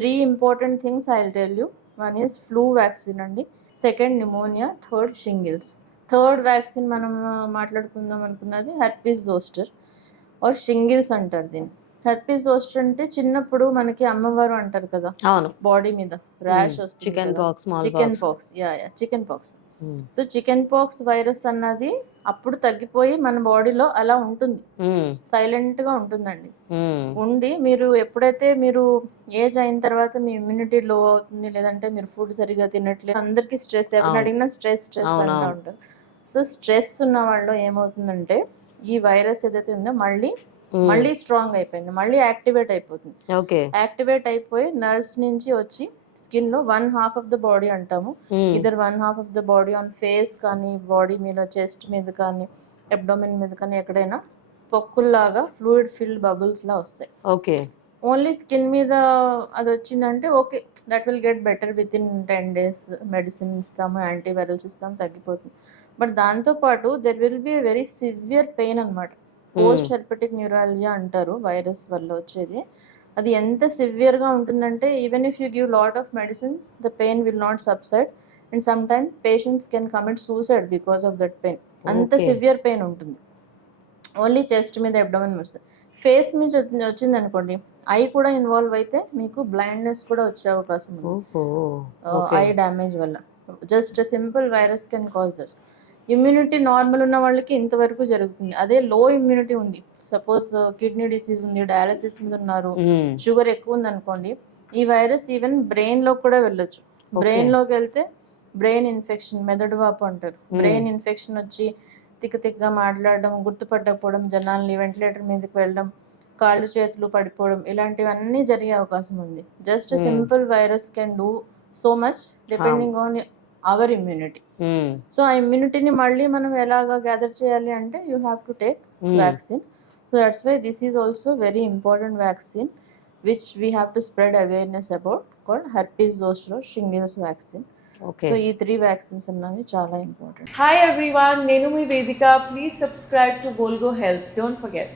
3 important things I will tell you. One is flu vaccine అండి, second pneumonia, third shingles. Third vaccine మనం మాట్లాడుకుందాం అనుకున్నది herpes zoster or shingles అంటారు దీన్ని. Herpes zoster అంటే చిన్నప్పుడు మనకి అమ్మవారు అంటారు కదా, అవును, బాడీ మీద ర్యాష్ వస్తుంది, chicken pox, chicken pox. Chicken pox. So chicken pox virus అన్నది అప్పుడు తగ్గిపోయి మన బాడీలో అలా ఉంటుంది, సైలెంట్ గా ఉంటుందండి. ఉండి మీరు ఎప్పుడైతే మీరు ఏజ్ అయిన తర్వాత మీ ఇమ్యూనిటీ లో అవుతుంది, లేదంటే మీరు ఫుడ్ సరిగా తినట్లేదు, అందరికి స్ట్రెస్, ఎవరిని అడిగినా స్ట్రెస్ స్ట్రెస్ అంటూ ఉంటారు. సో స్ట్రెస్ ఉన్న వాళ్ళలో ఏమవుతుందంటే ఈ వైరస్ ఏదైతే ఉందో మళ్ళీ స్ట్రాంగ్ అయిపోయింది, మళ్ళీ యాక్టివేట్ అయిపోతుంది. యాక్టివేట్ అయిపోయి నర్వ్స్ నుంచి వచ్చి స్కిన్ లో 1/2 ఆఫ్ ద బాడీ అంటాము, either 1/2 of the body on face కానీ, బాడీ మీద, చెస్ట్ మీద కానీ, అబ్డోమెన్ మీద కానీ ఎక్కడైనా పొక్కుల్లాగా ఫ్లూయిడ్ ఫిల్డ్ బబుల్స్ లా వస్తాయి. ఓన్లీ స్కిన్ మీద అది వచ్చిందంటే okay, that will get better with in 10 days. Medicine ఇస్తాము, యాంటీవైరల్స్ ఇస్తాము, తగ్గిపోతుంది. బట్ దాంతోపాటు there will be very severe pain అనమాట. పోస్ట్ హెర్పెటిక్ న్యూరాలజియా అంటారు వైరస్ వల్ల వచ్చేది. అది ఎంత సివియర్గా ఉంటుందంటే even if you give lot of medicines the pain will not subside and some time patients can commit suicide because of that pain. అంత severe pain ఉంటుంది. ఓన్లీ చెస్ట్ మీద, అబ్డోమెన్ మీద. ఫేస్ మీద వచ్చింది అనుకోండి, ఐ కూడా ఇన్వాల్వ్ అయితే మీకు బ్లైండ్నెస్ కూడా వచ్చే అవకాశం ఉంది ఐ డ్యామేజ్ వల్ల. Just simple virus can cause that. Immunity normal ఉన్న వాళ్ళకి ఇంతవరకు జరుగుతుంది. అదే లో ఇమ్యూనిటీ ఉంది, సపోజ్ కిడ్నీ డిసీజ్ ఉంది, డయాలసిస్ మీద ఉన్నారు, షుగర్ ఎక్కువ ఉంది అనుకోండి, ఈ వైరస్ ఈవెన్ బ్రెయిన్ లో కూడా వెళ్ళొచ్చు. బ్రెయిన్ లోకి వెళ్తే బ్రెయిన్ ఇన్ఫెక్షన్, మెదడు వాపు అంటారు, బ్రెయిన్ ఇన్ఫెక్షన్ వచ్చి తిక్కగా మాట్లాడడం, గుర్తుపట్టకపోవడం, జనాల్ని వెంటిలేటర్ మీదకి వెళ్ళడం, కాళ్ళు చేతులు పడిపోవడం, ఇలాంటివన్నీ జరిగే అవకాశం ఉంది. Just simple virus can do so much depending on our immunity. So ఆ ఇమ్యూనిటీని మళ్ళీ మనం ఎలాగా గ్యాదర్ చేయాలి అంటే you have to take vaccine. So that's why this is also very important vaccine which we have to spread awareness about, called herpes zoster or shingles vaccine. So ఈ 3 vaccines అన్నవి చాలా ఇంపార్టెంట్. హాయ్ ఎవ్రీవన్, నేను మీ Vedika. Please subscribe to Golgo health. Don't forget.